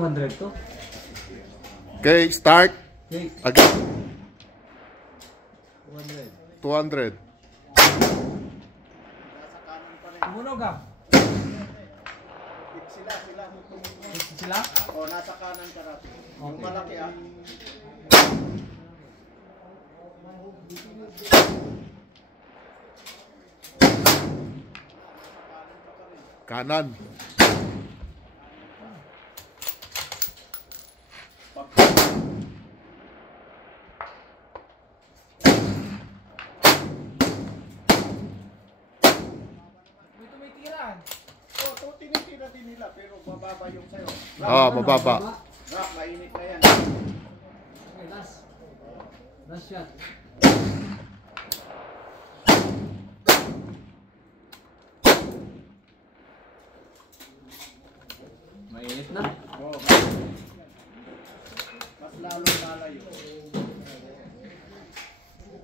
100 to. Okay, start. Okay. Again. 200. 200. Tumunog ka. Sila? O, nasa kanan ka natin. Yung malaki ah. Kanan. Ito may tiran. O, ito tinitira din nila pero mababa yung sayo. Mababa. Rock, mainit na yan. Okay, last. Last shot. Mainit na. O, mas lalo lalayo.